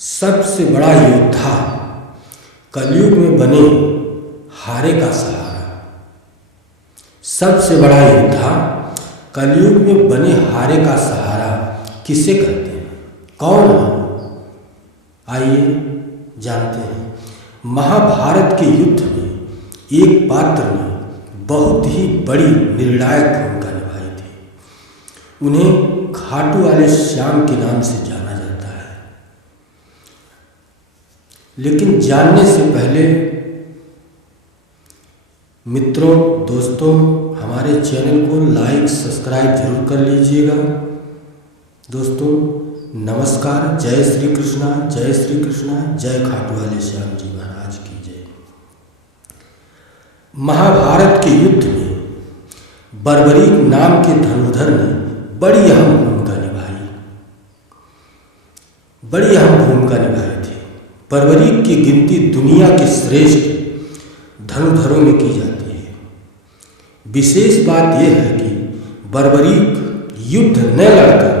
सबसे बड़ा योद्धा कलयुग में बने हारे का सहारा। सबसे बड़ा योद्धा कलयुग में बने हारे का सहारा किसे कहते हैं? कौन है? आइए जानते हैं। महाभारत के युद्ध में एक पात्र ने बहुत ही बड़ी निर्णायक भूमिका निभाई थी। उन्हें खाटू वाले श्याम के नाम से जाना जाता है। लेकिन जानने से पहले मित्रों, दोस्तों, हमारे चैनल को लाइक सब्सक्राइब जरूर कर लीजिएगा। दोस्तों नमस्कार, जय श्री कृष्णा, जय श्री कृष्णा, जय खाटू वाले श्याम जी महाराज की जय। महाभारत के युद्ध में बर्बरीक नाम के धनुर्धर ने बड़ी अहम भूमिका निभाई थी। बर्बरीक की गिनती दुनिया के श्रेष्ठ धनुर्धरों में की जाती है। विशेष बात यह है कि बर्बरीक युद्ध न लड़कर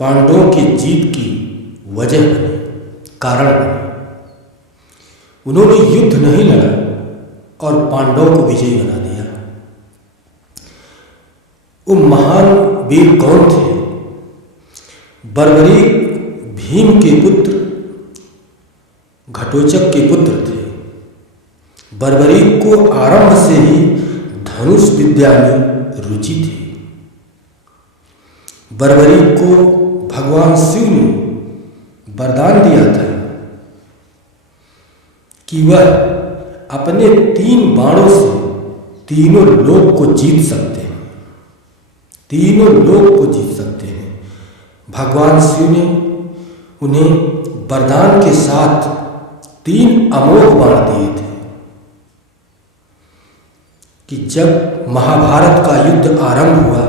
पांडवों की जीत की वजह बने, कारण बने। उन्होंने युद्ध नहीं लड़ा और पांडवों को विजयी बना दिया। वो महान वीर कौन थे? बर्बरीक भीम के पुत्र घटोत्कच के पुत्र थे। बर्बरीक को आरंभ से ही धनुष विद्या में रुचि थी। बर्बरीक को भगवान शिव ने वरदान दिया था कि वह अपने 3 बाणों से तीनों लोक को जीत सकते हैं। भगवान शिव ने उन्हें वरदान के साथ 3 अमोघ बाण दिए थे कि जब महाभारत का युद्ध आरंभ हुआ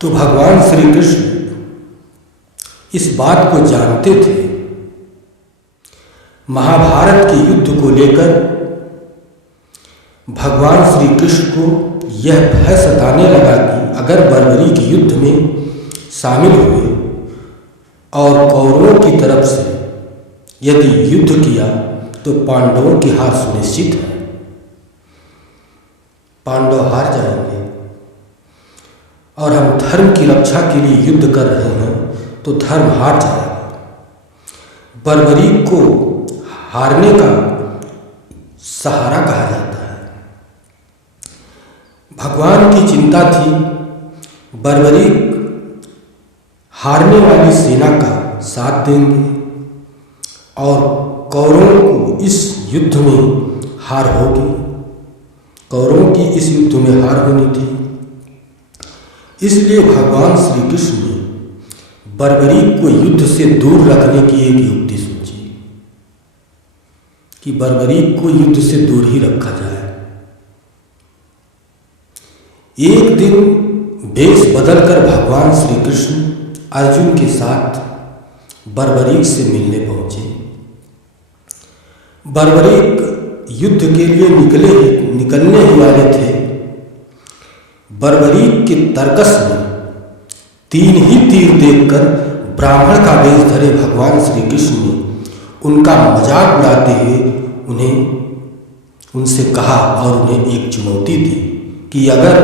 तो भगवान श्री कृष्ण इस बात को जानते थे। महाभारत के युद्ध को लेकर भगवान श्री कृष्ण को यह भय सताने लगा कि अगर बर्बरीक युद्ध में शामिल हुए और कौरवों की तरफ से यदि युद्ध किया तो पांडवों की हार सुनिश्चित है। पांडव हार जाएंगे और हम धर्म की रक्षा के लिए युद्ध कर रहे हैं तो धर्म हार जाएगा। बर्बरीक को हारने का सहारा कहा जाता है। भगवान की चिंता थी बर्बरीक हारने वाली सेना का साथ देंगे और कौरवों को इस युद्ध में हार होगी। कौरवों की इस युद्ध में हार होनी थी। इसलिए भगवान श्री कृष्ण ने बर्बरीक को युद्ध से दूर रखने की एक युक्ति सोची कि बर्बरीक को युद्ध से दूर ही रखा जाए। एक दिन वेश बदलकर भगवान श्री कृष्ण अर्जुन के साथ बर्बरीक से मिलने पहुंचे। बर्बरीक युद्ध के लिए निकलने ही वाले थे। बर्बरीक के तर्कस में 3 ही तीर देखकर ब्राह्मण का वेश धरे भगवान श्री कृष्ण ने उनका मजाक उड़ाते हुए उनसे कहा और उन्हें एक चुनौती दी कि अगर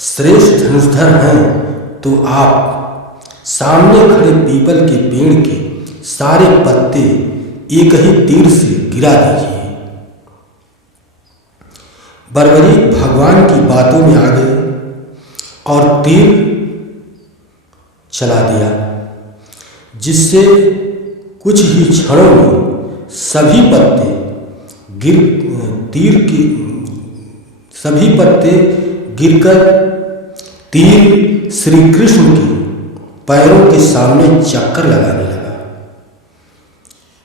श्रेष्ठ धनुर्धर हैं तो आप सामने खड़े पीपल के पेड़ के सारे पत्ते एक ही तीर से गिरा दीजिए। बर्बरीक भगवान की बातों में आ गए और तीर चला दिया, जिससे कुछ ही क्षणों में सभी पत्ते गिरकर तीर श्री कृष्ण के पैरों के सामने चक्कर लगाने लगा।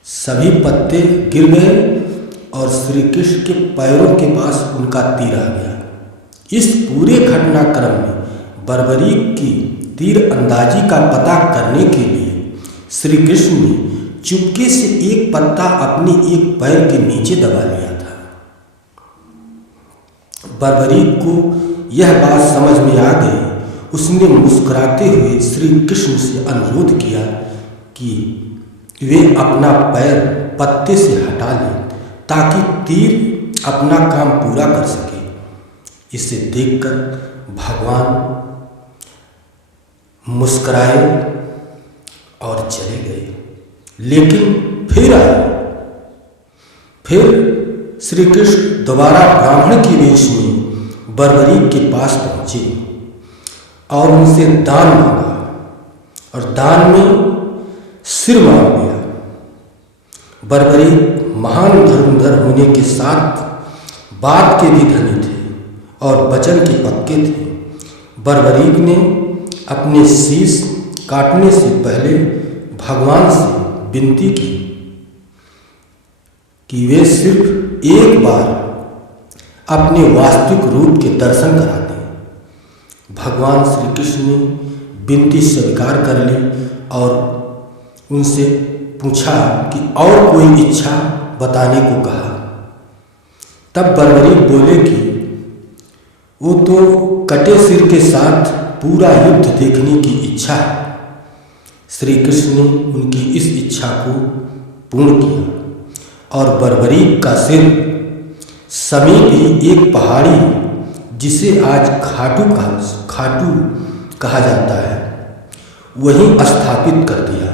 सभी पत्ते गिर गए और श्री कृष्ण के पैरों के पास उनका तीर आ गया। इस पूरे घटनाक्रम में बर्बरीक की तीर अंदाजी का पता करने के लिए श्री कृष्ण ने चुपके से एक पत्ता अपने एक पैर के नीचे दबा लिया था। बर्बरीक को यह बात समझ में आ गई। उसने मुस्कुराते हुए श्री कृष्ण से अनुरोध किया कि वे अपना पैर पत्ते से हटा लें ताकि तीर अपना काम पूरा कर सके। इसे देखकर भगवान मुस्कुराए और चले गए, लेकिन फिर आए। फिर श्री कृष्ण दोबारा ब्राह्मण की वेश में बर्बरीक के पास पहुंचे और उनसे दान मांगा, और दान में सिर मांग लिया। बर्बरीक महान धर्मधर होने के साथ बात के भी धनी थे और वचन के पक्के थे। बर्बरीक ने अपने शीश काटने से पहले भगवान से विनती की कि वे सिर्फ एक बार अपने वास्तविक रूप के दर्शन करा दें। भगवान श्री कृष्ण ने विनती स्वीकार कर ली और उनसे पूछा कि और कोई इच्छा बताने को कहा। तब बर्बरीक बोले कि वो तो कटे सिर के साथ पूरा युद्ध देखने की इच्छा है। श्री कृष्ण ने उनकी इस इच्छा को पूर्ण किया और बर्बरीक का सिर समीप ही एक पहाड़ी जिसे आज खाटू कहा जाता है, वहीं स्थापित कर दिया।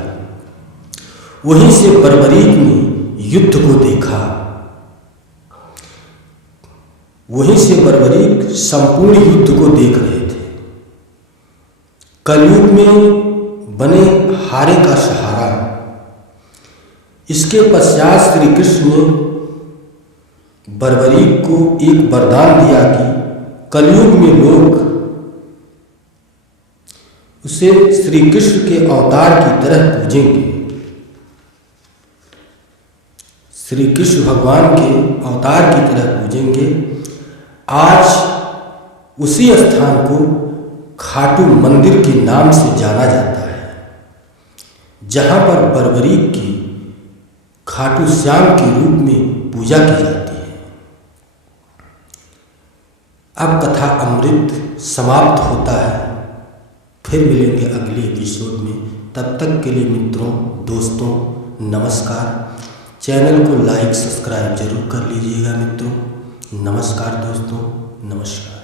वहीं से बर्बरीक ने युद्ध को देखा। वहीं से बर्बरीक संपूर्ण युद्ध को देख रहे थे। कलयुग में बने हारे का सहारा। इसके पश्चात श्री कृष्ण ने बर्बरीक को एक वरदान दिया कि कलयुग में लोग उसे श्री कृष्ण के अवतार की तरह पूजेंगे। श्री कृष्ण भगवान के अवतार की तरह पूजेंगे। आज उसी स्थान को खाटू मंदिर के नाम से जाना जाता है, जहाँ पर बर्बरीक की खाटू श्याम के रूप में पूजा की जाती है। अब कथा अमृत समाप्त होता है। फिर मिलेंगे अगले एपिसोड में। तब तक के लिए मित्रों, दोस्तों, नमस्कार। चैनल को लाइक सब्सक्राइब जरूर कर लीजिएगा मित्रों। नमस्कार दोस्तों, नमस्कार।